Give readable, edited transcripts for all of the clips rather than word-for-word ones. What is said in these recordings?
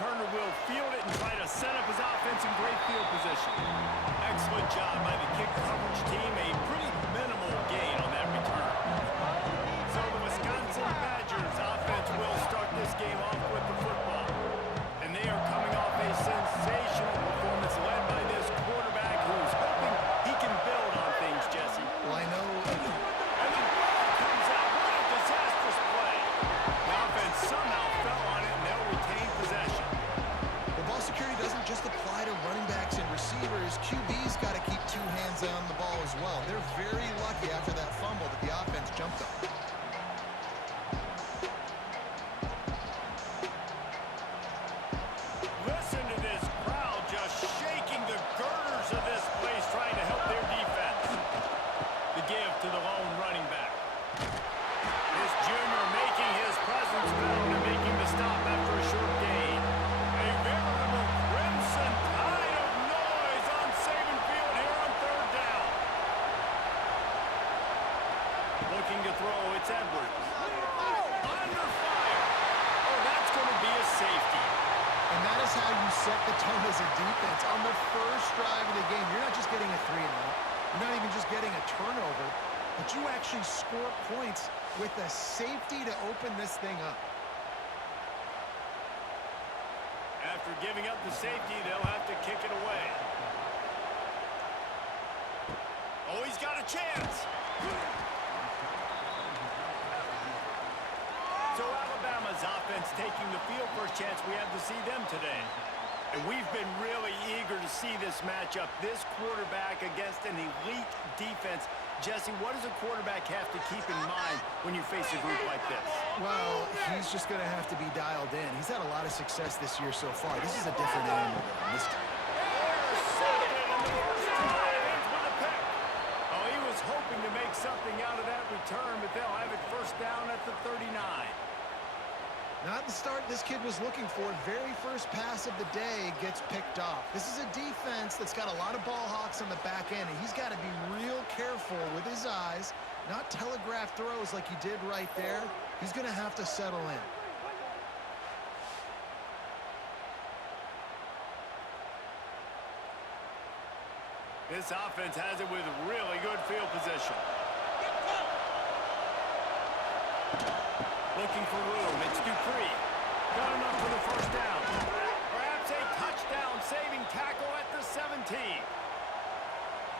returner will field it and try to set up his offense in great field position. Excellent job by the kick coverage team. A pretty minimal gain on that return. So the Wisconsin Badgers offense will start this game off with the football. And they are coming off a sensational performance led by this quarterback who's hoping he can build on things, Jesse. Well, I know. And the ball comes out. What a disastrous play. The offense somehow fell on it, and they'll retain possession. Well, ball security doesn't just apply to running backs and receivers. QB's got to keep two hands on the ball as well. They're very lucky after that fumble that the offense jumped on. Listen to this crowd just shaking the girders of this place, trying to help their defense. The give to the lone running back. This junior making his presence felt and making the stop after a short gain. A veritable crimson tide of noise on Saban Field here on third down. Looking to throw, it's Edwards. Under fire. Oh, that's going to be a safety. And that is how you set the tone as a defense. On the first drive of the game, you're not just getting a 3-and-out. You're not even just getting a turnover, but you actually score points with a safety to open this thing up. After giving up the safety, they'll have to kick it away. Oh, he's got a chance. So Alabama's offense taking the field. First chance we have to see them today. And we've been really eager to see this matchup. This quarterback against an elite defense. Jesse, what does a quarterback have to keep in mind when you face a group like this? Well, he's just going to have to be dialed in. He's had a lot of success this year so far. This is a different animal than this time. Intercepted in the first drive, ends with a pick. Oh, he was hoping to make something out of that return, but they'll have it first down at the 39. Not the start this kid was looking for. Very first pass of the day gets picked off. This is a defense that's got a lot of ball hawks on the back end, and he's got to be real careful with his eyes, not telegraph throws like he did right there. He's going to have to settle in. This offense has it with really good field position. Looking for room. It's Dupree. Got enough for the first down. Perhaps a touchdown-saving tackle at the 17.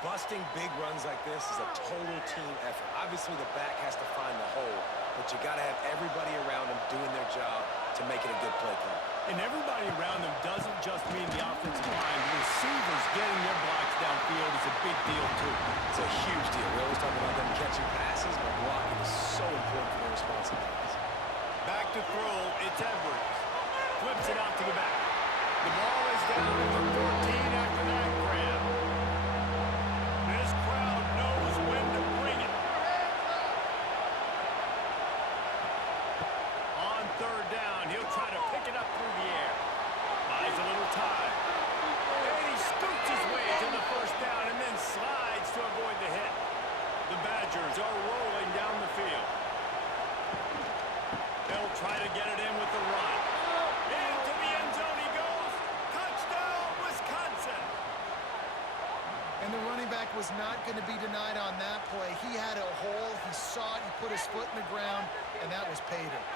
Busting big runs like this is a total team effort. Obviously, the back has to find the hole, but you got to have everybody around him doing their job to make it a good play call. And everybody around them doesn't just mean the offensive line. The receivers getting their blocks downfield is a big deal, too. It's a huge deal. We always talk about them catching passes, but blocking is so important for their responsibilities. Back to throw, it's Edwards. Flips it out to the back. The ball is down at the 14 after that grab. This crowd knows when to bring it. On third down, he'll try to pick it up through the air. Buys a little time. And he scoots his way to the first down and then slides to avoid the hit. The Badgers are rolling down the field. They'll try to get it in with the run. Into the end zone he goes. Touchdown, Wisconsin. And the running back was not going to be denied on that play. He had a hole. He saw it. He put his foot in the ground, and that was pay dirt.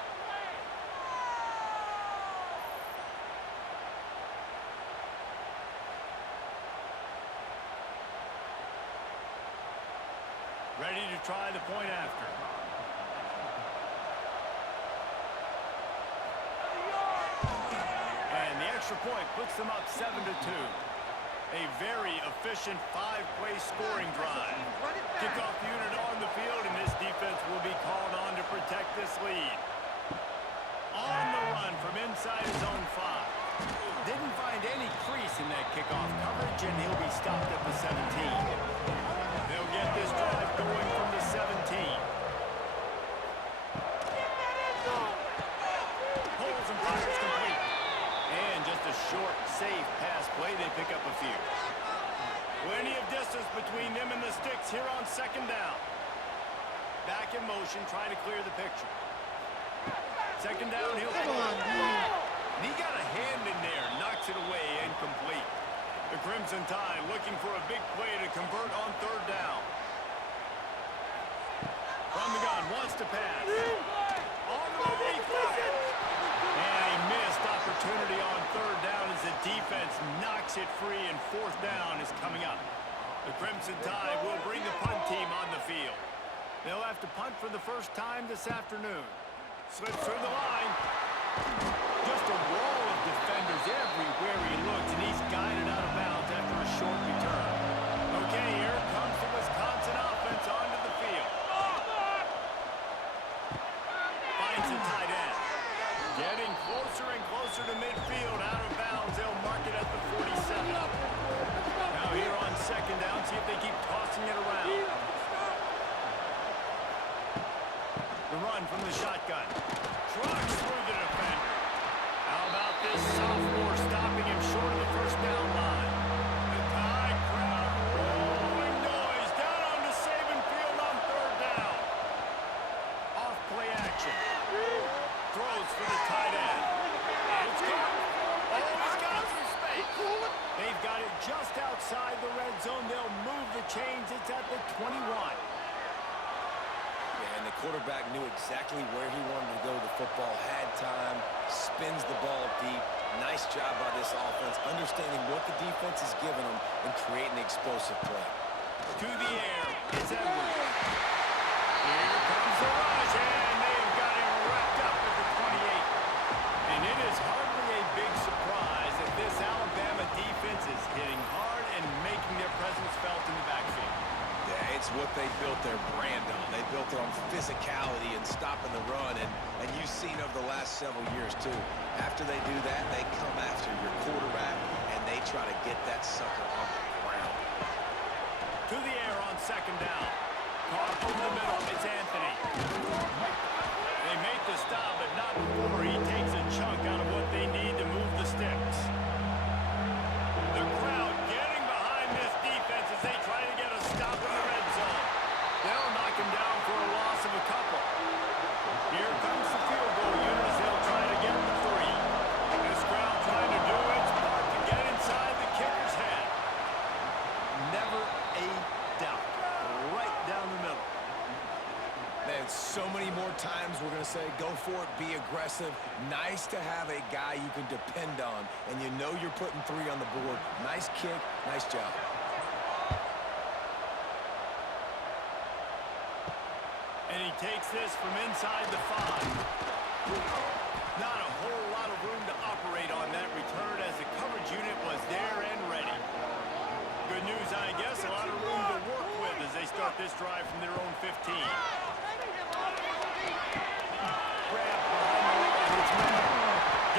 Ready to try the point after. And the extra point puts them up 7-2. A very efficient five-play scoring drive. Kickoff unit on the field, and this defense will be called on to protect this lead. On the run from inside his own 5. Didn't find any crease in that kickoff coverage, and he'll be stopped at the 17. They'll get this drive going from the 17. Pulls and fires complete. And just a short, safe pass play. They pick up a few. Plenty of distance between them and the sticks here on second down. Back in motion, trying to clear the picture. Second down, he'll throw. And he got a hand in there, knocks it away, incomplete. The Crimson Tide looking for a big play to convert on third down. From the gun, wants to pass. On the move, he throws it. And a missed opportunity on third down as the defense knocks it free, and fourth down is coming up. The Crimson Tide will bring the punt team on the field. They'll have to punt for the first time this afternoon. Slips through the line. Just a wall of defenders everywhere he looks, and he's guided out of bounds after a short return. Okay, here comes the Wisconsin offense onto the field. Finds the tight end. Getting closer and closer to midfield, out of bounds. They'll mark it at the 47. Now here on second down, see if they keep tossing it around. The run from the shotgun. Trucks through the defender. How about this sophomore stopping him short of the first down line? The Tide crowd rolling noise down onto Saban Field on third down. Off play action. Throws for the tight end. It's caught. Oh, he's got some space. They've got it just outside the red zone. They'll move the chains. It's at the 21. And the quarterback knew exactly where he wanted to go with the football, had time, spins the ball deep. Nice job by this offense, understanding what the defense is giving them and creating the explosive play. To the air, it's Edwards. Here comes the rush, and they've got him wrapped up at the 28. And it is hardly a big surprise that this Alabama defense is hitting hard and making their presence felt in the backfield. Yeah, it's what they built their brand on. They built it on physicality and stopping the run, and you've seen over the last several years, too. After they do that, they come after your quarterback, and they try to get that sucker on the ground. To the air on second down. Caught over the middle. It's Anthony. They make the stop, but not before he takes a chunk out of what they need to move the sticks. The crowd getting behind this defense as they try to get a stop in the red zone. They'll knock him down for a loss of a couple. Here comes the field goal unit as they'll try to get the 3. This crowd trying to do its part to get inside the kicker's head. Never a doubt. Right down the middle. Man, so many more times we're going to say, go for it, be aggressive. Nice to have a guy you can depend on, and you know you're putting 3 on the board. Nice kick, nice job. And he takes this from inside the 5. Not a whole lot of room to operate on that return as the coverage unit was there and ready. Good news, I guess, a lot of room to work with as they start this drive from their own 15. Grab behind the line, it's Miller.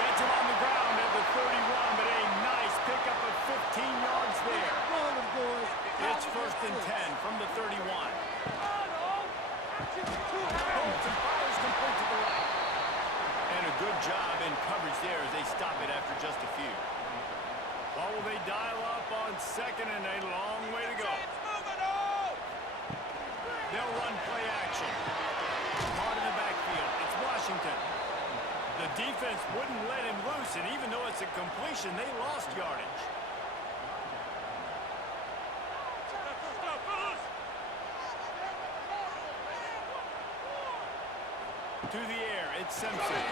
Gets him on the ground at the 31, but a nice pickup of 15 yards there. It's first and 10 from the 31. Holds and fires complete to the right. And a good job in coverage there as they stop it after just a few. Well, will they dial up on second and a long way to go? They'll run play action. Caught in the backfield. It's Washington. The defense wouldn't let him loose, and even though it's a completion, they lost yardage. To the air, it's Simpson. Pocket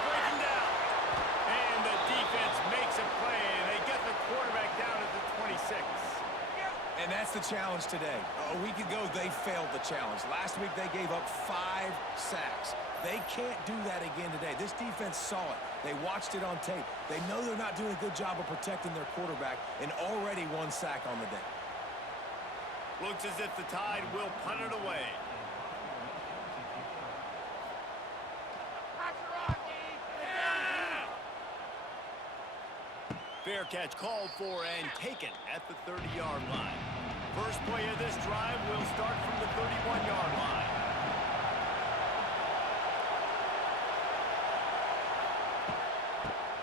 breaking down. And the defense makes a play, and they get the quarterback down at the 26. And that's the challenge today. A week ago, they failed the challenge. Last week, they gave up 5 sacks. They can't do that again today. This defense saw it. They watched it on tape. They know they're not doing a good job of protecting their quarterback, and already 1 sack on the day. Looks as if the Tide will punt it away. Fair catch called for and taken at the 30-yard line. First play of this drive will start from the 31-yard line.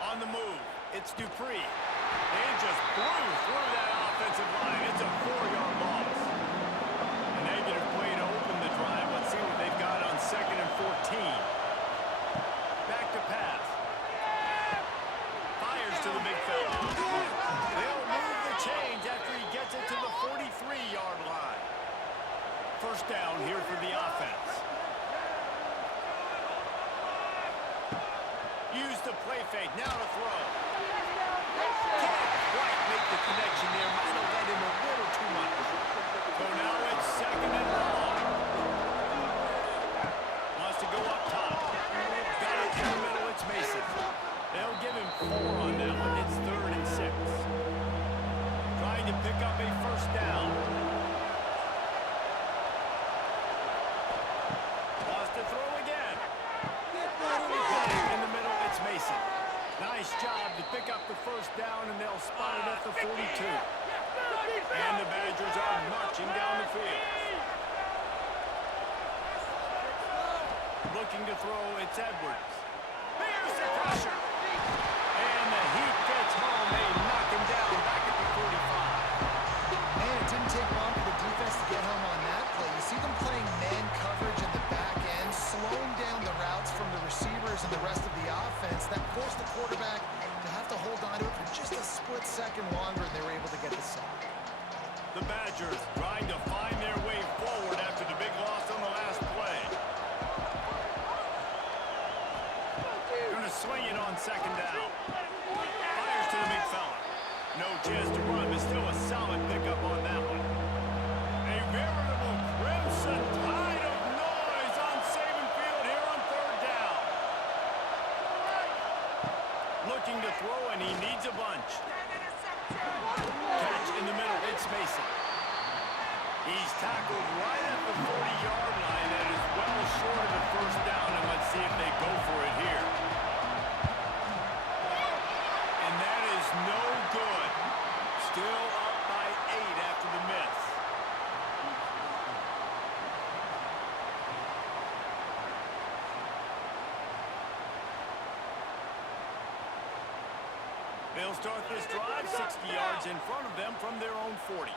On the move, it's Dupree. They just blew through that offensive line. It's a 4-yard loss. A negative play to open the drive. Let's see what they've got on second and 14. Back to pass. first down here for the offense. Use the play fake. Now to throw. Can't quite make the connection there. Might have led him a little too much. So now it's second and long. Wants to go up top. Got it in the middle. It's Mason. They'll give him 4 on that one. It's 3rd and 6. Trying to pick up a first down. Wants to throw again. In the middle, it's Mason. Nice job to pick up the first down, and they'll spot it at the 42. And the Badgers are marching down the field. Looking to throw, it's Edwards. Here's the pressure. And the heat gets home. They knock him down back at the 45. Man, it didn't take long for the defense to get home on that play. You see them playing man coverage in the back end, slowing down the routes from the receivers and the rest of the offense. That forced the quarterback to have to hold on to it for just a split second longer, and they were able to get the sack. The Badgers trying to find their way forward after the big loss on the last play. Going to swing it on second down. Fires to the big fella. No chance to run, but still a solid pickup on that one. A veritable crimson tide of noise on Saban Field here on 3rd down. Looking to throw, and he needs a bunch. Catch in the middle, it's Mason. He's tackled right at the 40-yard line. That is well short of the first down, and let's see if they go for it here. And that is no good. Still up by 8 after the miss. They'll start this drive 60 yards in front of them from their own 40.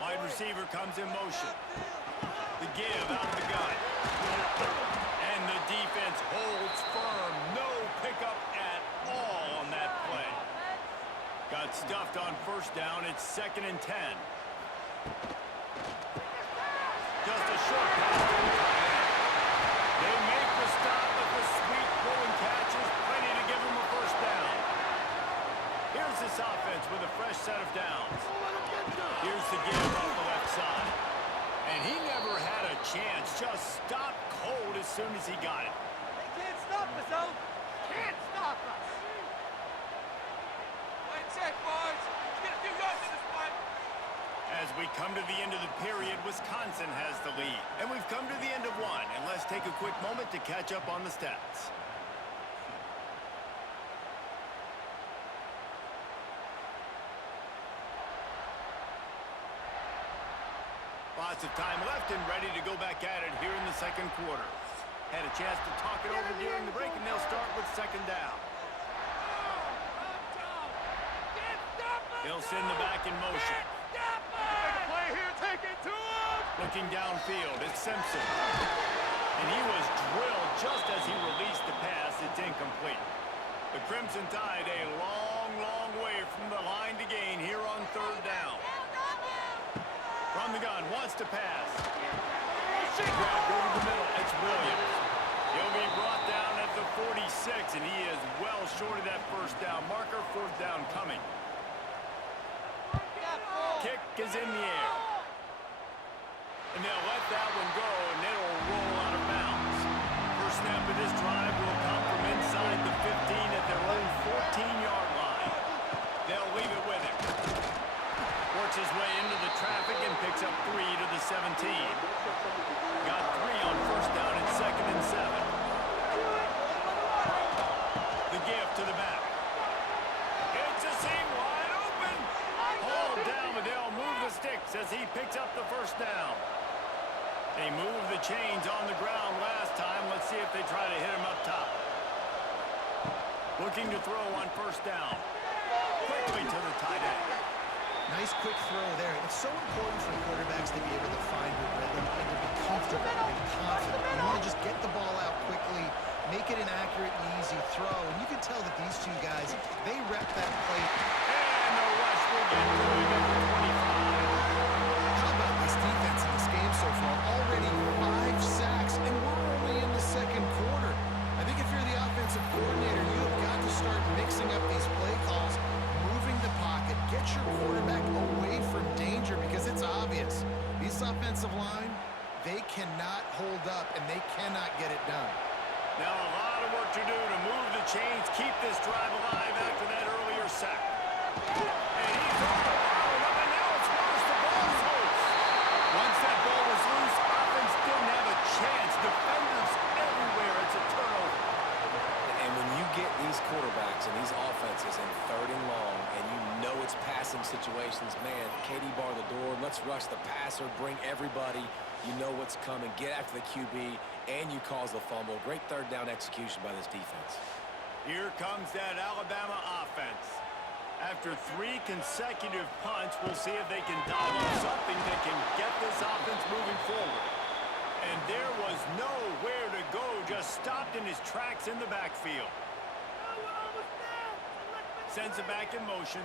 Wide receiver comes in motion. The give out of the gun. And the defense holds firm. No pickup at all on that play. Got stuffed on first down. It's 2nd and 10. Just a short pass to the tight end. They make the stop, but the sweet throwing catch is plenty to give them a first down. Here's this offense with a fresh set of downs. Here's the give off the left side. And he never had a chance. Just stopped cold as soon as he got it. They can't stop us, though. Can't stop us. Play check, boys. Let's get a few yards in this one. As we come to the end of the period, Wisconsin has the lead. And we've come to the end of one. And let's take a quick moment to catch up on the stats. Lots of time left and ready to go back at it here in the second quarter. Had a chance to talk it over during the break, and they'll start with second down. They'll send the back in motion. Play here, take it to him. Looking downfield, it's Simpson. And he was drilled just as he released the pass. It's incomplete. The Crimson Tide a long, long way from the line to gain here on 3rd down. From the gun, wants to pass. Grabbed over the middle, it's Williams. He'll be brought down at the 46, and he is well short of that first down marker. 4th down coming. Kick is in the air. And they'll let that one go, and it'll roll out of bounds. First snap of this drive will come from inside the 15 at their own 14-yard line. They'll leave it with him. Works his way into the traffic and picks up 3 to the 17. Got 3 on first down at 2nd and 7. The give to the back. It's a seam wide open. Hauled down, but they'll move the sticks as he picks up the first down. They moved the chains on the ground last time. Let's see if they try to hit him up top. Looking to throw on first down. Quickly to the tight end. Nice quick throw there. It's so important for quarterbacks to be able to find your rhythm and to be comfortable and confident. You want to just get the ball out quickly, make it an accurate and easy throw. And you can tell that these two guys, they rep that play. And the rush will get to him at the 25. How about this? this offensive line, they cannot hold up, and they cannot get it done. Now a lot of work to do to move the chains, keep this drive alive after that earlier sack. And he's on the ball, and now it's worse. The ball's loose. Once that ball was loose, offense didn't have a chance. Defenders everywhere. It's a turnover. And when you get these quarterbacks and these offenses in 3rd and long, and you know it's passing situations, man, KD bar the door, let's rush the passer, bring everybody. You know what's coming. Get after the QB, and you cause the fumble. Great 3rd down execution by this defense. Here comes that Alabama offense. After 3 consecutive punts, we'll see if they can dial up something that can get this offense moving forward. And there was nowhere to go, just stopped in his tracks in the backfield. Sends it back in motion.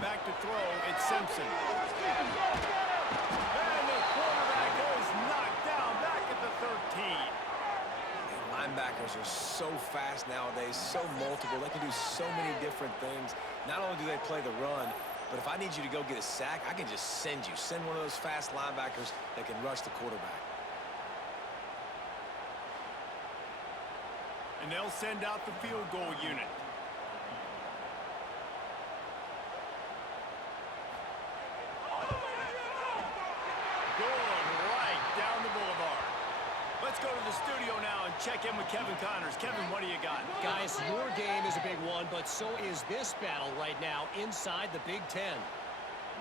Back to throw, it's Simpson. And the quarterback is knocked down back at the 13. And linebackers are so fast nowadays, so multiple. They can do so many different things. Not only do they play the run, but if I need you to go get a sack, I can just send you. Send one of those fast linebackers that can rush the quarterback. And they'll send out the field goal unit. Let's go to the studio now and check in with Kevin Connors. Kevin, what do you got? Guys, your game is a big one, but so is this battle right now inside the Big Ten.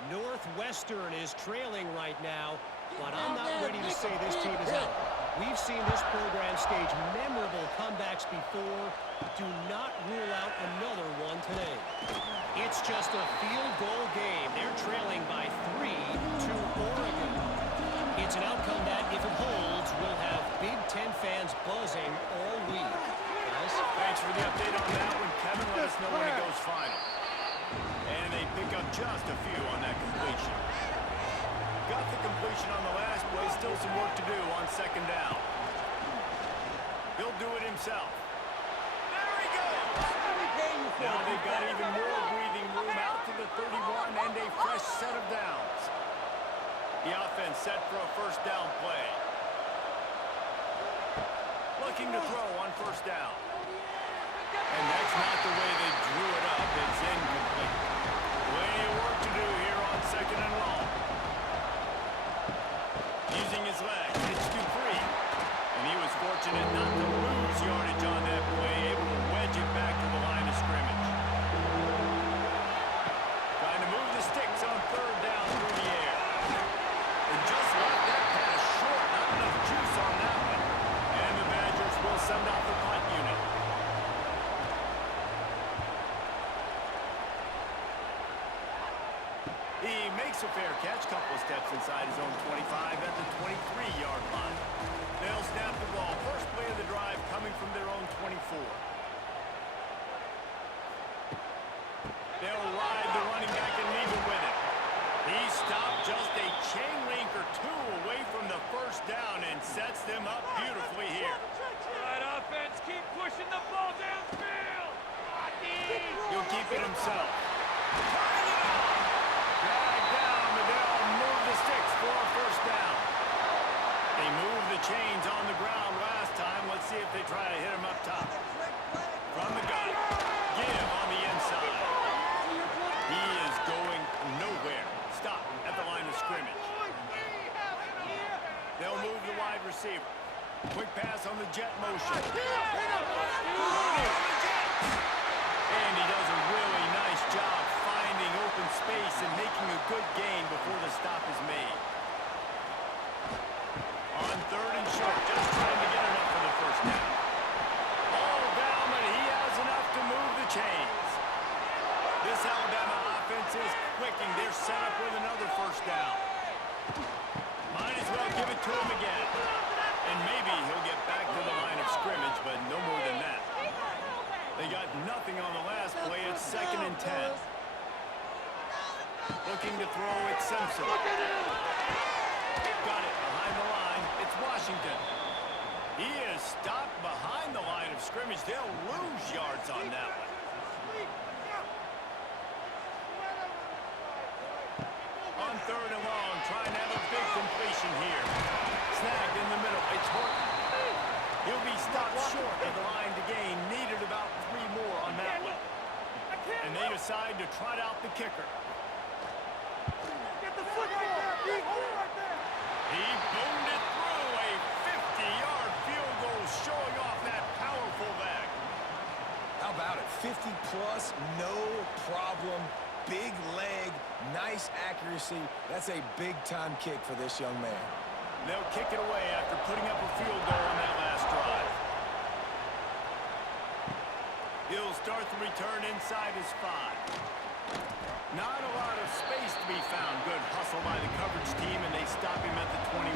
Northwestern is trailing right now, but I'm not ready to say this team is out. We've seen this program stage memorable comebacks before. Do not rule out another one today. It's just a field goal game. They're trailing by 3 to Oregon. It's an outcome that, if it holds, will have Big Ten fans buzzing all week. Guys? Thanks for the update on that one, Kevin. Let us know when it goes final. And they pick up just a few on that completion. Got the completion on the last play. Still some work to do on 2nd down. He'll do it himself. There he goes! Now they've got even more breathing room out to the 31 and a fresh set of downs. The offense set for a 1st down play. Looking to throw on 1st down. And that's not the way they drew it up. It's incomplete. Plenty of work to do here on 2nd and long. Using his legs, it's Dupree. And he was fortunate not to lose yardage on that play, able to wedge it back to the line of scrimmage. Trying to move the sticks on 3rd down through the air. And just left that pass short. Not enough juice on that one. And the Badgers will send out the punt unit. He makes a fair catch. Couple of steps inside his own 25 at the 23-yard line. They'll snap the ball. First play of the drive coming from their own 24. They'll ride the running back and leave it with him. He stopped just a chain link or 2 away from the 1st down and sets them up beautifully here. All right, offense, keep pushing the ball downfield. He'll keep it himself. Turning it out. Drag down, but they'll move the sticks for a 1st down. They moved the chains on the ground last time. Let's see if they try to hit him up top. From the gun. Give on the inside. He is going nowhere. Stop at the line of scrimmage. They'll move the wide receiver. Quick pass on the jet motion. And he does a really nice job finding open space and making a good gain before the stop is made. On 3rd and short, just trying to get enough for the 1st down. All down, but he has enough to move the chains. This Alabama offense is clicking. They're set up with another 1st down. Might as well give it to him again. And maybe he'll get back to the line of scrimmage, but no more than that. They got nothing on the last play. It's 2nd and 10. Looking to throw, it's Simpson. Washington. He is stopped behind the line of scrimmage. They'll lose yards on that one. On 3rd and long, trying to have a big completion here. Snagged in the middle. It's Horton. He'll be stopped short of the line to gain. Needed about 3 more on that one. And they decide to trot out the kicker. Get the football! Right there! He boomed it through. A 50-yard field goal showing off that powerful back. How about it? 50-plus, no problem. Big leg, nice accuracy. That's a big-time kick for this young man. They'll kick it away after putting up a field goal on that last drive. He'll start the return inside his 5. Not a lot of space to be found. Good hustle by the coverage team, and they stop him at the 21.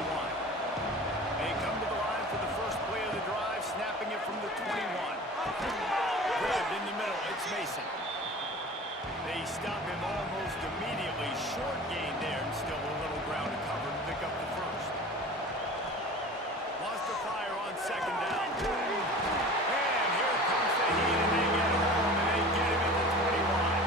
They come to the line for the first play of the drive, snapping it from the 21. Grabbed in the middle. It's Mason. They stop him almost immediately. Short gain there, and still a little ground to cover to pick up the first. Lost the fire on 2nd down. And here comes the heat, and they get home, and they get him at the 21.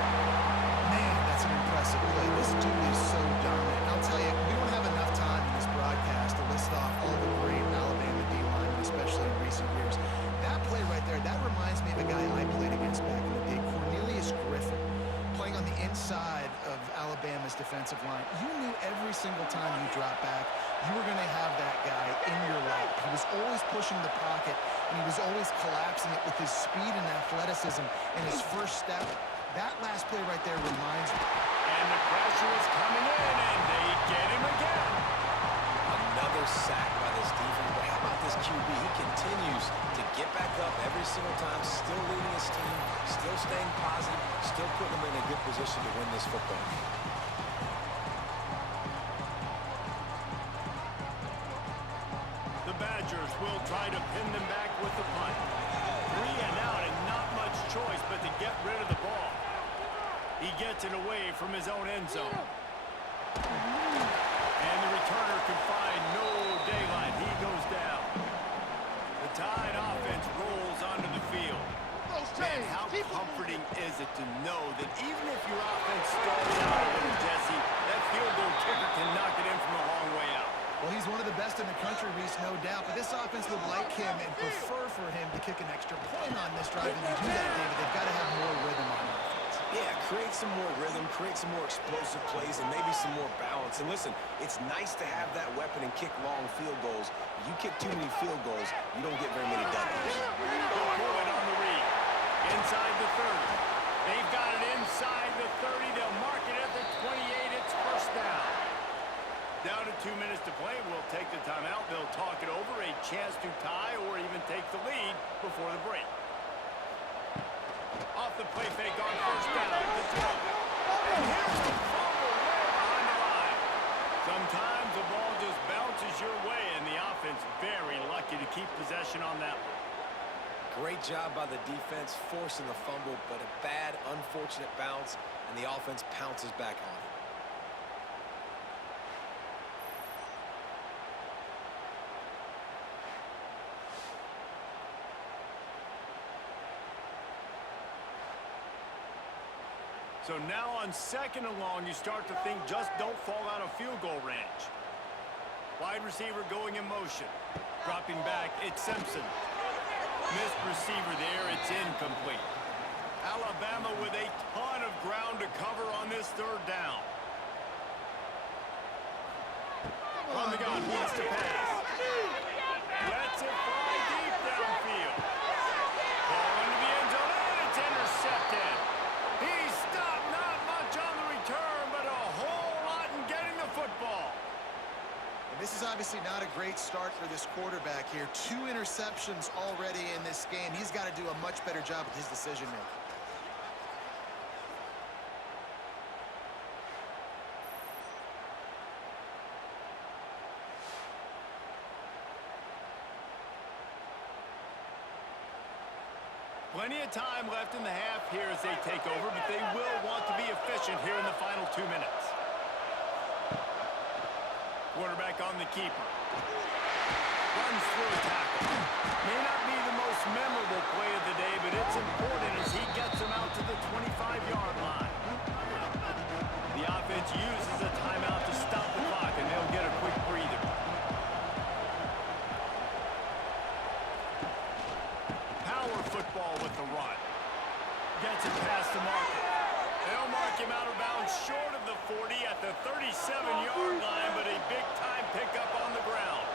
Man, that's an impressive play. This dude is so dominant. I'll tell you, we don't have enough time in this broadcast to list off all the great Alabama D-linemen, especially in recent years. That play right there, that reminds me of a guy I played against back in the day, Cornelius Griffin, playing on the inside of Alabama's defensive line. You knew every single time you dropped back, you were going to have that guy in your lap. He was always pushing the pocket, and he was always collapsing it with his speed and athleticism and his first step. That last play right there reminds me. And the pressure is coming in, and they get him again. Another sack by this defense. But how about this QB? He continues to get back up every single time, still leading his team, still staying positive, still putting them in a good position to win this football game. The Badgers will try to pin them back with the punt. 3 and out, and not much choice but to get rid of the ball. He gets it away from his own end zone. And the returner can find no daylight. He goes down. The Tide offense rolls onto the field. Man, how comforting is it to know that even if your offense stalls out a little, Jesse, that field goal kicker can knock it in from a long way out. Well, he's one of the best in the country, Reese, no doubt. But this offense would like him and prefer for him to kick an extra point on this drive. And to do that, David, they've got to have more rhythm on offense. Yeah, create some more rhythm, create some more explosive plays, and maybe some more balance. And listen, it's nice to have that weapon and kick long field goals. You kick too many field goals, you don't get very many W's. They'll pull it on the read. Inside the 30. They've got it inside the 30. They'll mark it at the 28. It's first down. Down to 2 minutes to play. We'll take the timeout. They'll talk it over. A chance to tie or even take the lead before the break. Off the play fake on first down. The throw. And here's the fumble way behind the line. Sometimes the ball just bounces your way, and the offense very lucky to keep possession on that one. Great job by the defense forcing the fumble, but a bad, unfortunate bounce, and the offense pounces back on it. So now on 2nd and long, you start to think just don't fall out of field goal range. Wide receiver going in motion. Dropping back, it's Simpson. Missed receiver there, it's incomplete. Alabama with a ton of ground to cover on this 3rd down. On the gun, wants to pass. Lets it fly deep downfield. Ball into the end zone, and it's intercepted. He's stopped, not much on the return, but a whole lot in getting the football. And this is obviously not a great start for this quarterback here. 2 interceptions already in this game. He's got to do a much better job with his decision-making. Plenty of time left in the half here as they take over, but they will want to be efficient here in the final 2 minutes. Quarterback on the keeper. Runs through a tackle. May not be the most memorable play of the day, but it's important as he gets him out to the 25-yard line. The offense uses a timeout to stop the clock, and they'll get a quick breather. Power football with the run. Gets it past the marker. They'll mark him out of bounds short of the 40 at the 37-yard line, but a big-time pickup on the ground.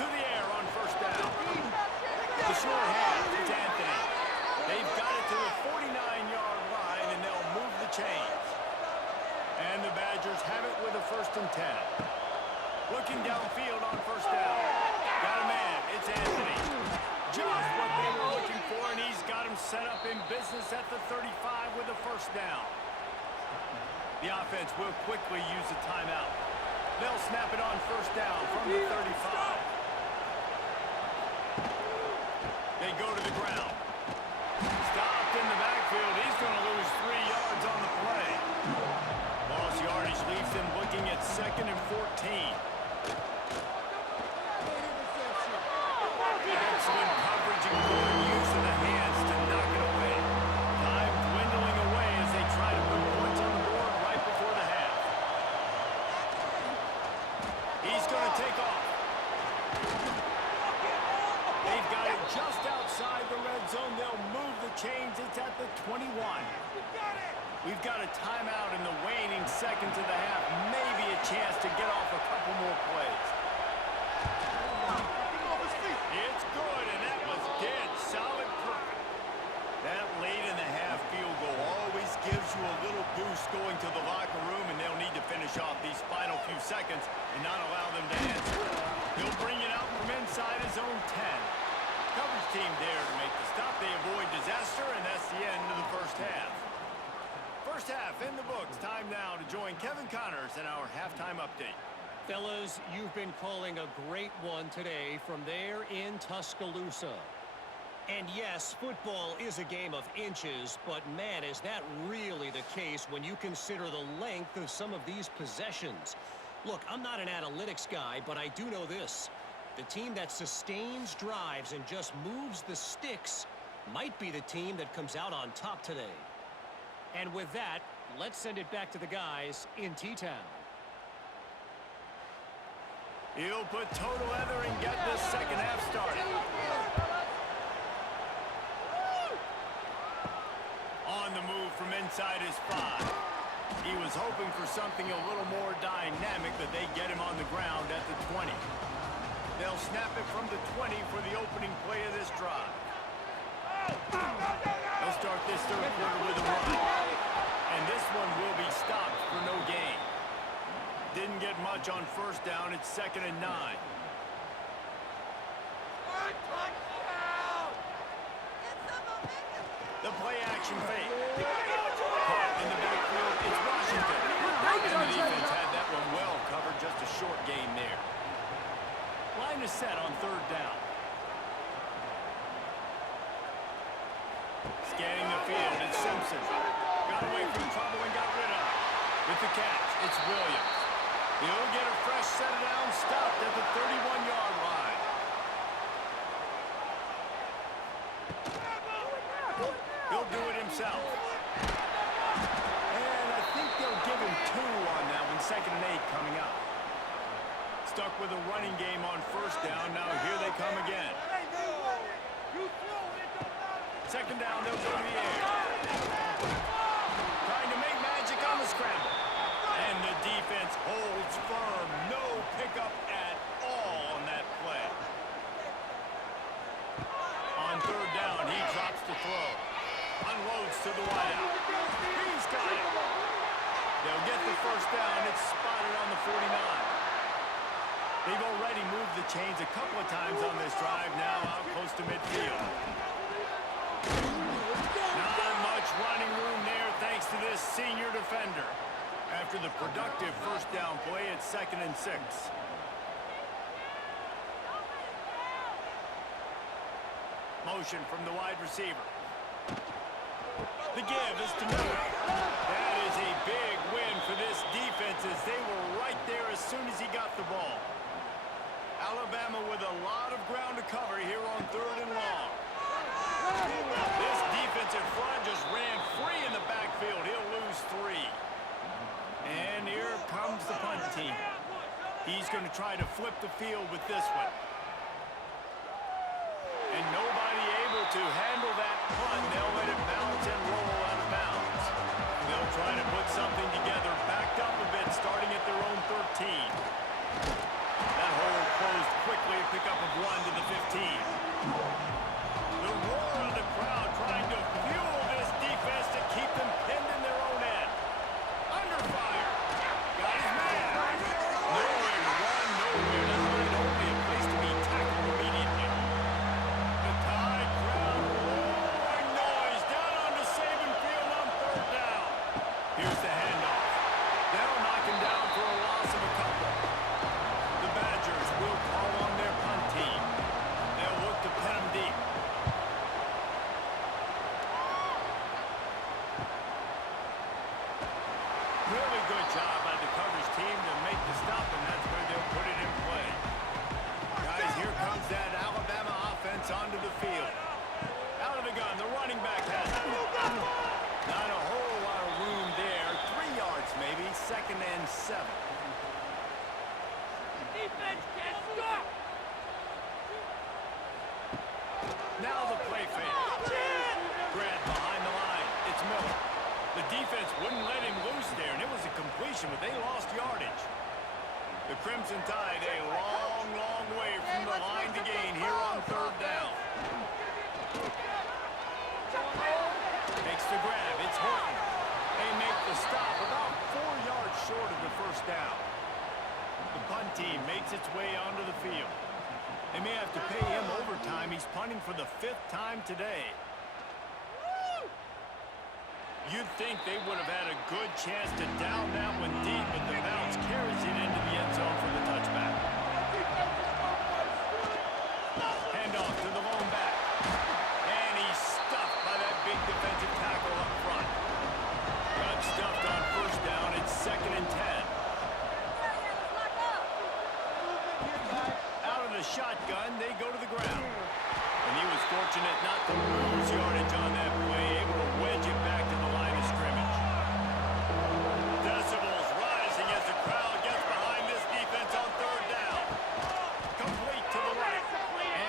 To the air on first down. The short half, it's Anthony. They've got it to the 49-yard line, and they'll move the chains. And the Badgers have it with a 1st and 10. Looking downfield on first down. Got a man, it's Anthony. Just what they were looking for, and he's got him set up in business at the 35 with a 1st down. The offense will quickly use a timeout. They'll snap it on first down from the 35. They go to the ground. Stopped in the backfield. He's going to lose 3 yards on the play. Lost yardage leaves them looking at 2nd and 14. Excellent coverage and good use of the hands to knock it away. Time dwindling away as they try to put points on the board right before the half. He's going to take off. They've got it just outside the red zone. They'll move the chains. It's at the 21. We've got a timeout in the waning seconds of the half. Maybe a chance to get off a couple more plays. It's good, and that was dead solid perfect. That late in the half field goal always gives you a little boost going to the locker room, and they'll need to finish off these final few seconds and not allow them to answer. He'll bring it out from inside his own 10. Coverage team there to make the stop. They avoid disaster, and that's the end of the first half. First half in the books. Time now to join Kevin Connors in our halftime update. Fellas, you've been calling a great one today from there in Tuscaloosa. And yes, football is a game of inches, but man, is that really the case when you consider the length of some of these possessions. Look, I'm not an analytics guy, but I do know this. The team that sustains drives and just moves the sticks might be the team that comes out on top today. And with that, let's send it back to the guys in T-Town. He'll put total leather and get this second half started. On the move from inside his 5. He was hoping for something a little more dynamic, but they get him on the ground at the 20. They'll snap it from the 20 for the opening play of this drive. They'll start this third quarter with a run. And this one will be stopped for no gain. Didn't get much on first down. It's 2nd and 9. The play action fake. Caught in the backfield. It's Washington. And the defense had that one well covered. Just a short gain there. Line is set on third down. Scanning the field. It's Simpson. Got away from trouble and got rid of it. With the catch, it's Williams. He'll get a fresh set of down, stopped at the 31-yard line. He'll do it himself. And I think they'll give him 2 on that one, 2nd and 8 coming up. Stuck with a running game on first down. Now here they come again. 2nd down, they'll go to the air. Trying to make magic on the scramble. And the defense holds firm. No pickup at all on that play. On third down, he drops the throw. Unloads to the wideout. He's got it. They'll get the first down. It's spotted on the 49. They've already moved the chains a couple of times on this drive. Now out close to midfield. Not much running room there thanks to this senior defender. After the productive first down play, it's 2nd and 6. Motion from the wide receiver. The give is to Miller. That is a big win for this defense as they were right there as soon as he got the ball. Alabama with a lot of ground to cover here on 3rd and long. This defensive front just ran free in the backfield. He'll lose 3. And here comes the punt team. He's going to try to flip the field with this one. And nobody able to handle that punt. They'll let it bounce and roll out of bounds. They'll try to put something together, backed up a bit, starting at their own 13. That hole closed quickly, a pickup of 1 to the 15. The roar of the crowd trying to fuel this defense to keep them pinned in their own end. Under fire. Got his man. Nowhere to run, nowhere to hide, only a place to be tackled immediately. The Tide crowd roaring noise down onto Saban Field on 3rd down. Here's the handoff. They'll knock him down for a loss of a couple. The Badgers will call on their punt team. They'll look to pin him deep. Really good job by the coverage team to make the stop, and that's where they'll put it in play. Guys, here comes that Alabama offense onto the field. Out of the gun, the running back has it. Not a whole lot of room there. 3 yards maybe, 2nd and 7. Defense can't stop. Now the play fake. Grant behind the line. It's Miller. The defense wouldn't let him loose there, and it was a completion, but they lost yardage. The Crimson Tide a long, long way from the line to gain here on 3rd down. Makes the grab. It's Horton. They make the stop about 4 yards short of the 1st down. The punt team makes its way onto the field. They may have to pay him overtime. He's punting for the 5th time today. You'd think they would have had a good chance to down that one deep, but the bounce carries it into the end zone for the touchback. Handoff to the lone back. And he's stuffed by that big defensive tackle up front. Got stuffed on 1st down. It's 2nd and 10. Out of the shotgun, they go to the ground. And he was fortunate not to lose yardage on that play, able to wedge it back to the line of scrimmage. Decibels rising as the crowd gets behind this defense on 3rd down. Complete to the right.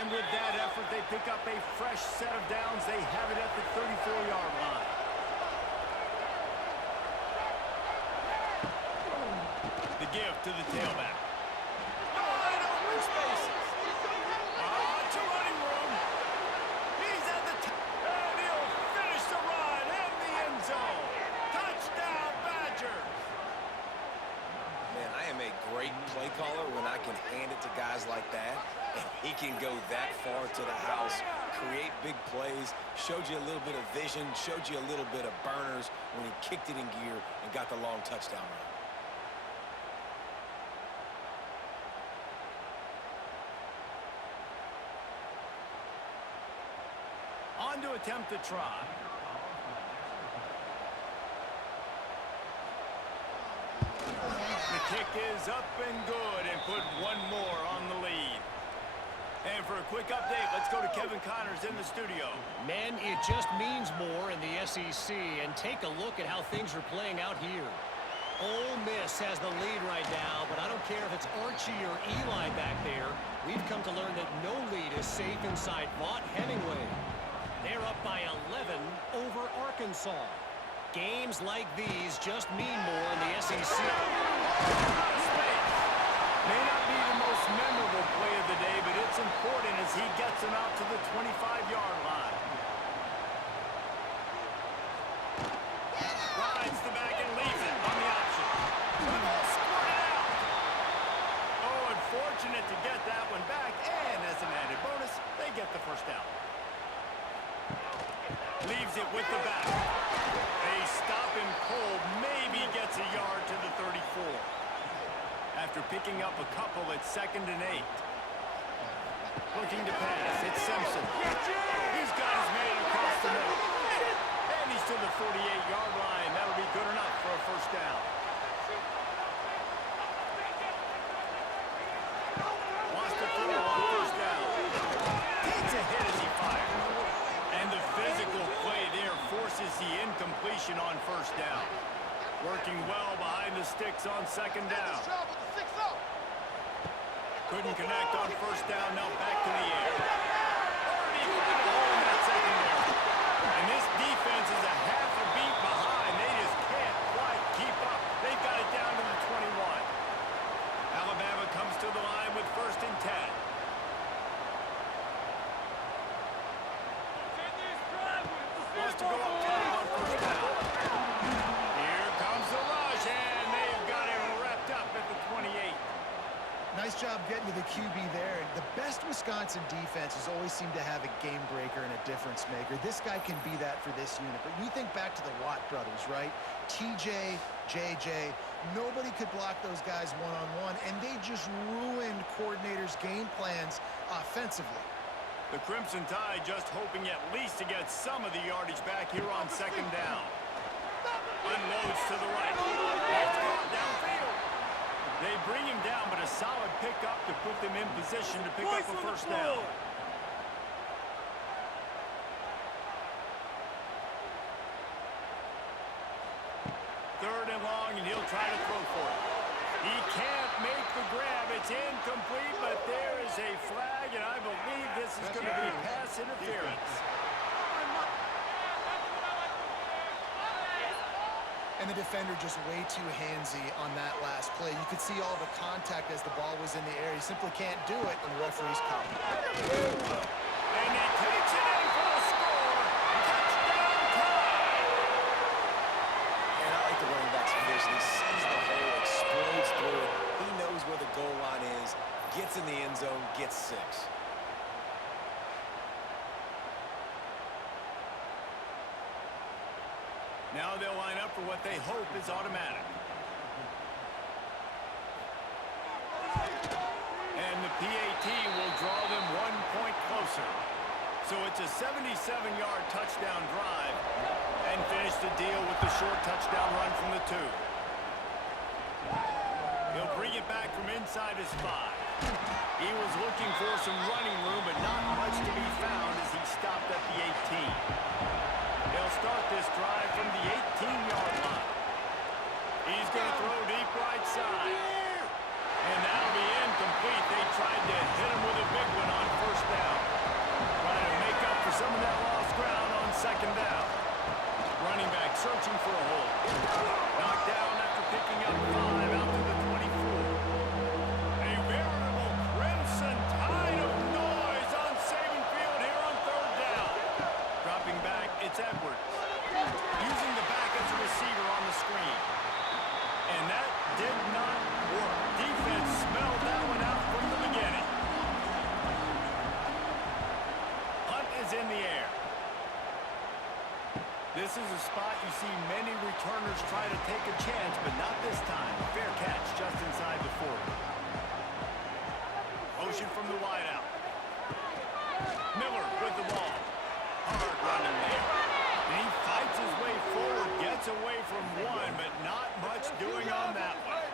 And with that effort, they pick up a fresh set of downs. They have it at the 34-yard line. The give to the tailback. Wide open spaces. To running room. He's at the top. And he'll finish the run in the end zone. Touchdown, Badgers. Man, I am a great play caller when I can hand it to guys like that. And he can go that far to the house, create big plays, showed you a little bit of vision, showed you a little bit of burners when he kicked it in gear and got the long touchdown run. On to attempt the try. The kick is up and good, and put one more on the lead. And for a quick update, let's go to Kevin Connors in the studio. Men, it just means more in the SEC, and take a look at how things are playing out here. Ole Miss has the lead right now, but I don't care if it's Archie or Eli back there. We've come to learn that no lead is safe inside Vaught Hemingway. They're up by 11 over Arkansas. Games like these just mean more in the SEC. May not be the most memorable play of the day, but it's important as he gets him out to the 25-yard line. Rides the back and leaves it on the option. The ball squirted out. Oh, unfortunate to get that one back, and as an added bonus, they get the 1st down. Leaves it with the back. They stop him cold, maybe gets a yard to the 34. After picking up a couple at 2nd and 8. Looking to pass, it's Simpson. He's got his man across the middle. And he's to the 48-yard line. That'll be good enough for a 1st down. Wants to on second down. Couldn't connect on first down. Now back to the air. Already found a hole in that secondary. And this defense is a half a beat behind. They just can't quite keep up. They've got it down to the 21. Alabama comes to the line with 1st and 10. Wants to go up top on first down. Here comes the rush, and they've got him wrapped up at the 28. Nice job getting to the QB there. The best Wisconsin defenses always seem to have a game breaker and a difference maker. This guy can be that for this unit. But you think back to the Watt brothers, right? TJ, JJ, nobody could block those guys one-on-one, and they just ruined coordinators' game plans offensively. The Crimson Tide just hoping at least to get some of the yardage back here on second down. Unloads to the right. That's gone downfield. They bring him down, but a solid pickup to put them in position to pick up a first down. Third and long, and he'll try to throw for it. He can't make the grab. It's incomplete, but there is a flag, and I believe this is going to be pass interference. And the defender just way too handsy on that last play. You could see all the contact as the ball was in the air. He simply can't do it, and the referee's caught. And he takes it in for the score. Touchdown Tide! And I like the running back's vision. He sees the hole, explodes through it. He knows where the goal line is, gets in the end zone, gets 6. Now they'll line up for what they hope is automatic. And the PAT will draw them 1 point closer. So it's a 77-yard touchdown drive, and finish the deal with the short touchdown run from the 2. He'll bring it back from inside his 5. He was looking for some running room, but not much to be found as he stopped at the 18. They'll start this drive from the 18-yard line. He's going to throw deep right side. And that'll be incomplete. They tried to hit him with a big one on first down. Trying to make up for some of that lost ground on second down. Running back searching for a hole. Knocked down after picking up 5 out to the 24. A veritable Crimson Tide of noise on Saban Field here on third down. Dropping back, it's Edwards. Using the back as a receiver on the screen. And that did not work. Defense smelled that one out from the beginning. Hunt is in the air. This is a spot you see many returners try to take a chance, but not this time. Fair catch just inside the 40. Motion from the wideout. Miller with the ball. Hard running there. And he fights his way forward, gets away from one, but not much doing on that one.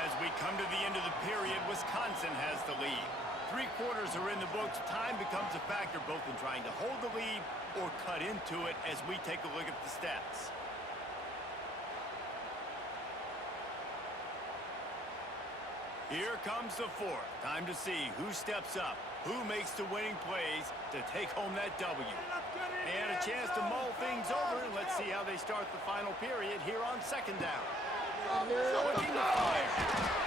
As we come to the end of the period, Wisconsin has the lead. 3 quarters are in the books. Time becomes a factor both in trying to hold the lead or cut into it as we take a look at the stats. Here comes the 4th. Time to see who steps up, who makes the winning plays to take home that W. And a chance to mull things over. Let's see how they start the final period here on second down. Looking to fire.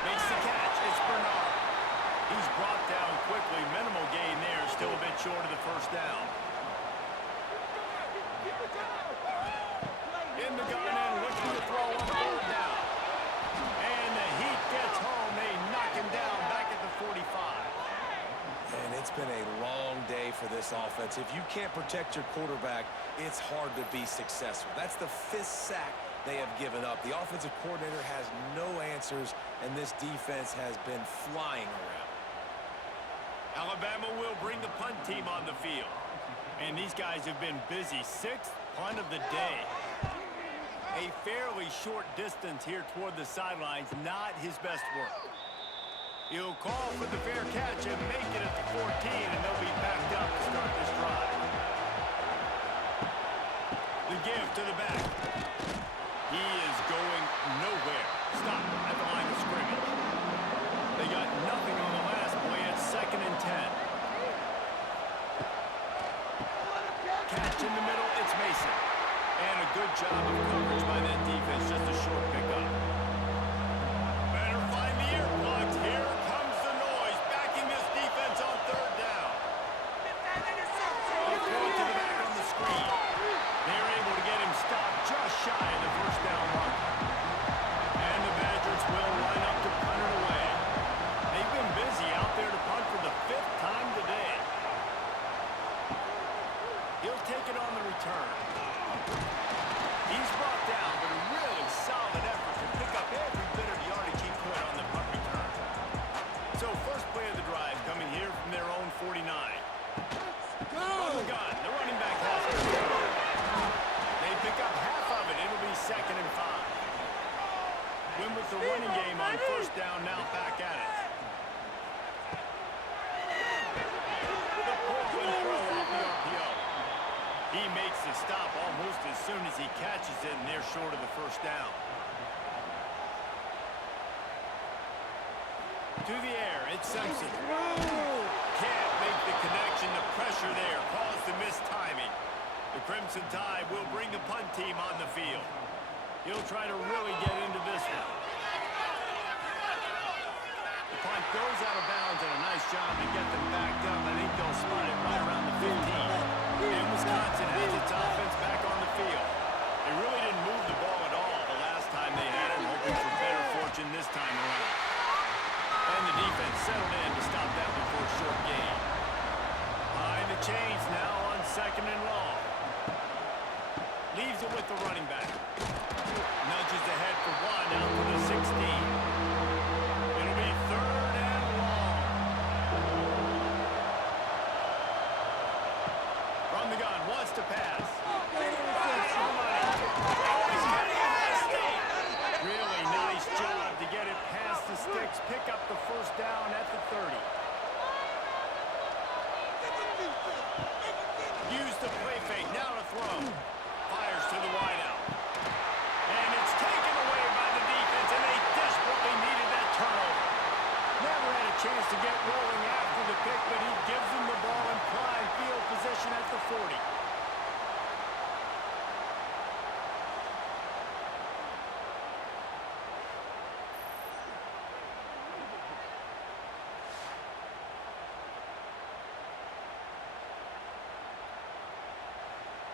Makes the catch. It's Bernard. He's brought down quickly. Minimal gain there. Still a bit short of the first down. In the gun and looking to throw on third down. And the Heat gets home. They knock him down back at the 45. And it's been a long day for this offense. If you can't protect your quarterback, it's hard to be successful. That's the 5th sack they have given up. The offensive coordinator has no answers, and this defense has been flying around. Alabama will bring the punt team on the field. And these guys have been busy. 6th punt of the day. A fairly short distance here toward the sidelines. Not his best work. He'll call for the fair catch and make it at the 14, and they'll be backed up to start this drive. The give to the back. He is going nowhere. Stop at the line of scrimmage. They got nothing on the last play. It's 2nd and 10. Catch in the middle. It's Mason. And a good job of coverage by that defense. Just a short pickup. Better find the ear plugs. Here comes the noise. Backing this defense on 3rd down. They throw it to the back on the screen. They're able to get him stopped just shy of the 1st down mark. And the Badgers will line up to punt it away. They've been busy out there to punt for the 5th time today. He'll take it on the return. He's brought down, but a really solid effort to pick up every bit of yardage he could on the punt return. So first play of the drive coming here from their own 49. From the gun, the running back has it. They pick up half of it. It'll be 2nd and 5. Win with the running game on 1st down, now back at it. The pull and throw off the RPO. He makes the stop almost as soon as he catches it, and they're short of the 1st down. To the air, it's Simpson. Can't make the connection. The pressure there caused the missed timing. The Crimson Tide will bring the punt team on the field. He'll try to really get into this one. The punt goes out of bounds, and a nice job to get them backed up. I think they'll spot it right around the 15. And Wisconsin has its offense back on the field. They really didn't move the ball at all the last time they had it, hoping for better fortune this time around. And the defense settled in to stop that before a short gain. Behind the chains now on 2nd and long. Leaves it with the running back. Nudges ahead for 1 out to the 16. It'll be 3rd and long. From the gun, wants to pass. Really nice job to get it past the sticks. Pick up the 1st down at the 30. Use the play fake. Now to throw. Fires to the wideout. And it's taken away by the defense, and they desperately needed that turnover. Never had a chance to get rolling after the pick, but he gives them the ball in prime field position at the 40.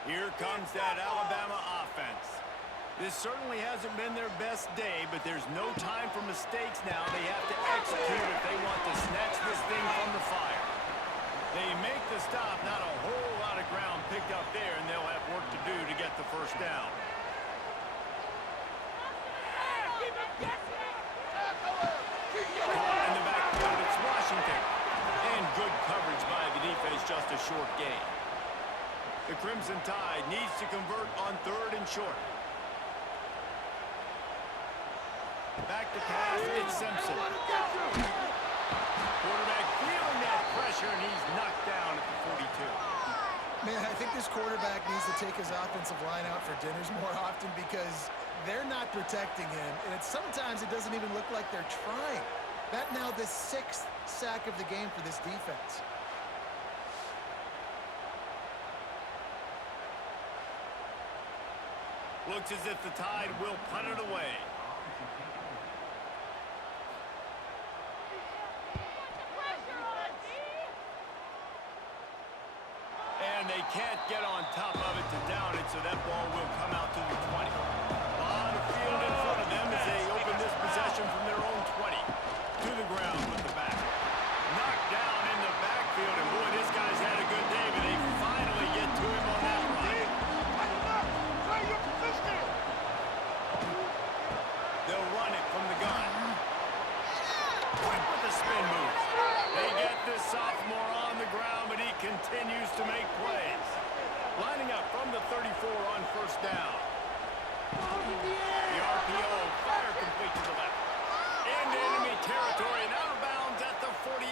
Here comes that Alabama offense. This certainly hasn't been their best day, but there's no time for mistakes now. They have to execute if they want to snatch this thing from the fire. They make the stop, not a whole lot of ground picked up there, and they'll have work to do to get the 1st down. Caught in the backfield, it's Washington. And good coverage by the defense, just a short gain. The Crimson Tide needs to convert on 3rd and short. Back to pass, it's Simpson. Quarterback feeling that pressure, and he's knocked down at the 42. Man, I think this quarterback needs to take his offensive line out for dinners more often because they're not protecting him, and sometimes it doesn't even look like they're trying. That now the 6th sack of the game for this defense. Looks as if the Tide will punt it away. And they can't get on top of it to down it, so that ball will come out to the 20. A lot of field in front of them as they open this possession from their own 20. To the ground with the back. Knocked down in the backfield, and boy, this guy's had a good day, but they finally get to him on that run. They'll run it from the gun. Quick with the spin move. They get this sophomore on the ground, but he continues to make plays. Lining up from the 34 on 1st down. The RPO, fire complete to the left. Into enemy territory and out of bounds at the 48.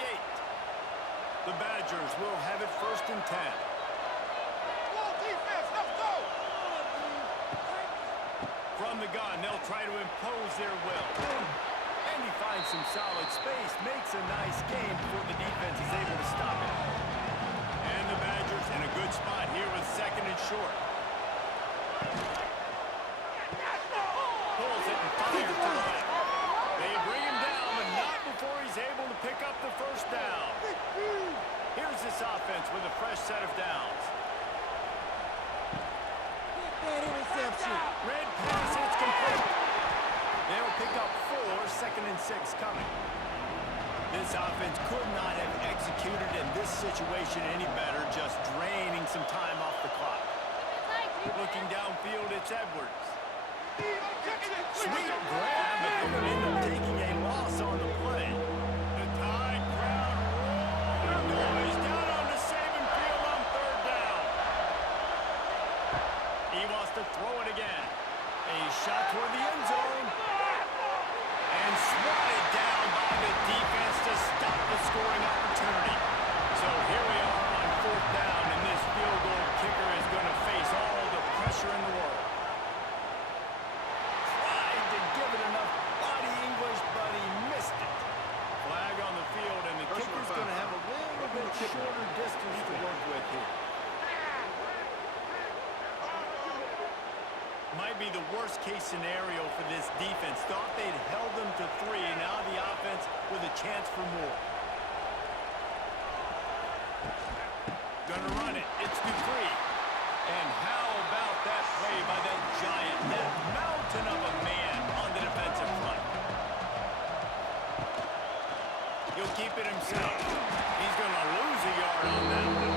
The Badgers will have it 1st and 10. from the gun. They'll try to impose their will. And he finds some solid space, makes a nice game before the defense is able to stop it. And the Badgers in a good spot here with second and short. Pulls it and fires to the left. They bring him down, but not before he's able to pick up the first down. Here's this offense with a fresh set of downs. Red pass, it's complete. They'll pick up 4, second and 6 coming. This offense could not have executed in this situation any better, just draining some time off the clock. Looking downfield, it's Edwards. Sweet grab, but they would end up taking a loss on the play. The Tide crowd roaring noise down on the Saban field on third down. He wants to throw it again. A shot toward the end zone. And swatted down by the defense to stop the scoring opportunity. So here we are on fourth down, and this field goal kicker is going to face all the pressure in the world. Tried to give it enough body English, but he missed it. Flag on the field, and the kicker's going to have a little bit shorter distance to work with here. Might be the worst-case scenario for this defense. Thought they'd held them to 3. Now the offense with a chance for more. Gonna run it. It's Dupree. And how about that play by that giant, that mountain of a man on the defensive front? He'll keep it himself. He's gonna lose a yard on that one.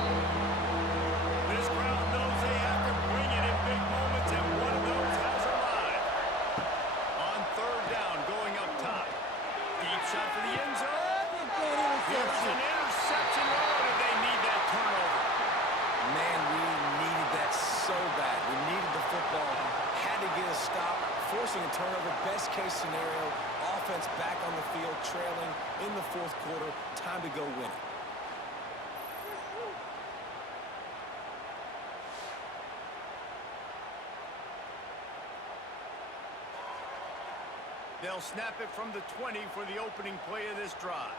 This crowd knows they have to bring it in big moments, and one of those has arrived. On third down, going up top. Deep shot for the end zone. Here's an interception. Oh, did they need that turnover? Man, we needed that so bad. We needed the football. Had to get a stop, forcing a turnover. Best case scenario, offense back on the field, trailing in the fourth quarter. Time to go win it. They'll snap it from the 20 for the opening play of this drive.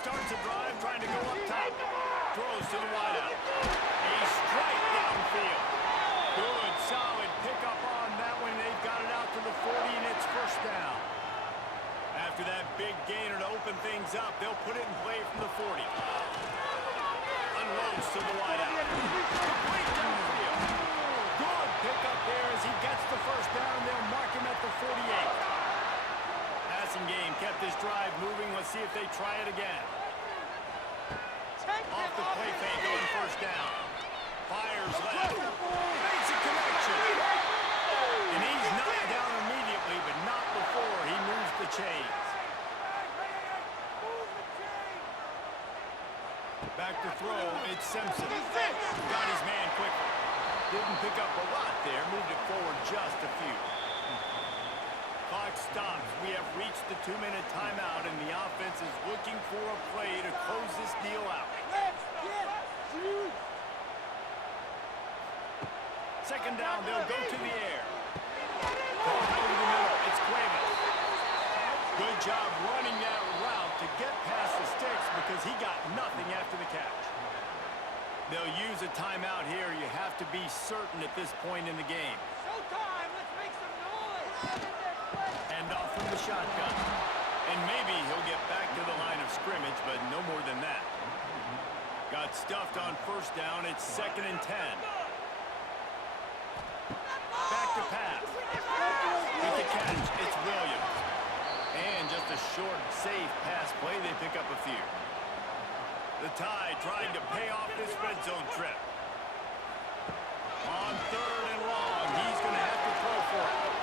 Starts a drive, trying to go up top. Throws to the wideout. A strike downfield. Good, solid pickup on that one. They've got it out to the 40, and it's first down. After that big gainer to open things up, they'll put it in play from the 40. Unloads to the wideout. Complete downfield. Good pickup there as he gets the first down. They'll mark him at the 48. Passing game kept this drive moving. Let's see if they try it again. Off the play fake on first down. Fires left. Makes a connection. And he's knocked down immediately, but not before he moves the chains. Back to throw, it's Simpson. Got his man quickly. Didn't pick up a lot there, moved it forward just a few. Clock stops. We have reached the 2-minute timeout, and the offense is looking for a play to close this deal out. Second down, they'll go to the air. Over the middle, it's Cuevas. Good job running that route to get past the sticks because he got nothing after the catch. They'll use a timeout here. You have to be certain at this point in the game. Showtime! Let's make some noise! Hand off from the shotgun. And maybe he'll get back to the line of scrimmage, but no more than that. Got stuffed on first down. It's 2nd and 10. Back to pass. With the catch, it's Williams. And just a short, safe pass play. They pick up a few. The Tide trying to pay off this red zone trip. On third and long, he's going to have to throw for it.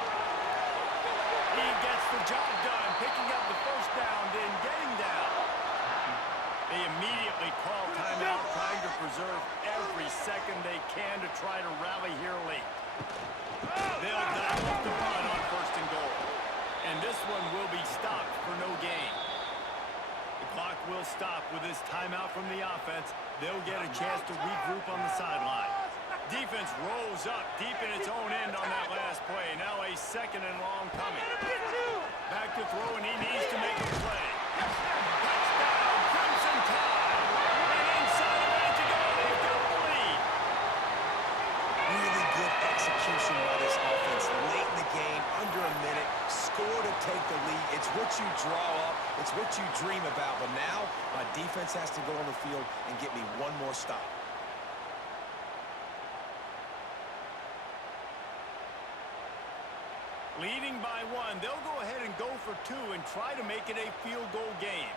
He gets the job done, picking up the first down, then getting down. They immediately call timeout, trying to preserve every second they can to try to rally here late. They'll dial up the run on 1st and goal. And this one will be stopped for no gain. The clock will stop with this timeout from the offense. They'll get a chance to regroup on the sideline. Defense rolls up deep in its own end on that last play. Now a second and long coming. Back to throw, and he needs to make a play. Touchdown, Crimson Tide. And inside a minute to go, they've got the lead. Really good execution by this offense late in the game, under a minute, score to take the lead. It's what you draw up. It's what you dream about. But now, my defense has to go on the field and get me one more stop. Leading by one, they'll go ahead and go for two and try to make it a field goal game.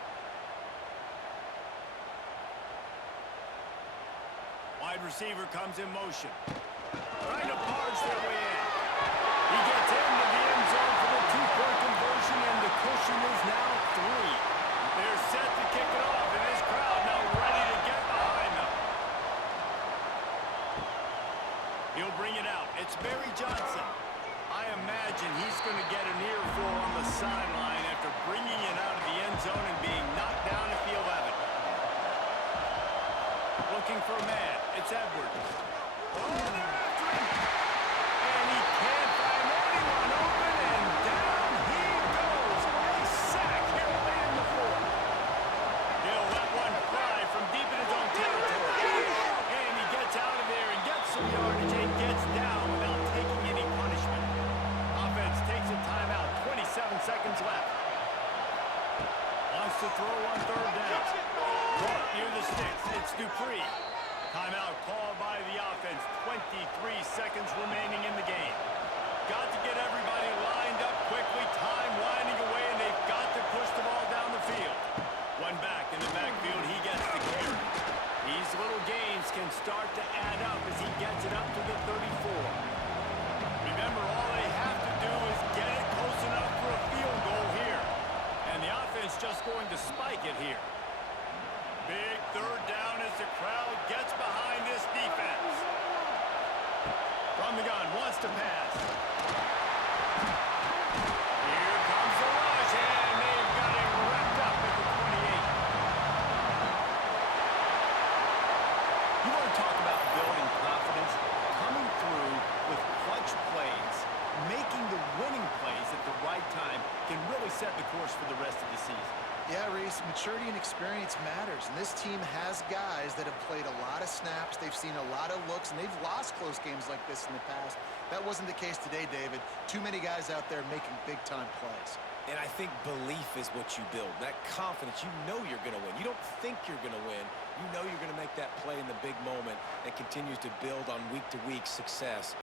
Wide receiver comes in motion. Trying to barge their way in. He gets into the end zone for the two-point conversion, and the cushion is now 3. They're set to kick it off, and this crowd now ready to get behind them. He'll bring it out. It's Barry Johnson. I imagine he's going to get an earful on the sideline after bringing it out of the end zone and being knocked down at the 11. Looking for a man. It's Edwards. Oh, they're after him. And he can't find anyone open, and down he goes. A sack here late in the fourth. He'll let one fly from deep in his own territory. And he gets out of there and gets some yardage and gets down without taking any punishment. Offense takes a timeout. 27 seconds left. Wants to throw on third down. Caught near the sticks. It's Dupree. Timeout called by the offense. 23 seconds remaining in the game. Got to get everybody lined up quickly. Time winding away, and they've got to push the ball down the field. One back in the backfield. He gets the carry. These little gains can start to add up as he gets it up to the 34. Remember, all they have to do is get it close enough for a field goal here. And the offense just going to spike it here. Big third down as the crowd gets behind this defense. From the gun, wants to pass. Here comes the rush, and they've got him wrapped up at the 28. You want to talk about building confidence? Coming through with clutch plays, making the winning plays at the right time can really set the course for the rest of the season. Yeah, Reese, maturity and experience matters, and this team has guys that have played a lot of snaps. They've seen a lot of looks, and they've lost close games like this in the past. That wasn't the case today, David. Too many guys out there making big-time plays. And I think belief is what you build. That confidence, you know you're going to win. You don't think you're going to win. You know you're going to make that play in the big moment that continues to build on week-to-week success.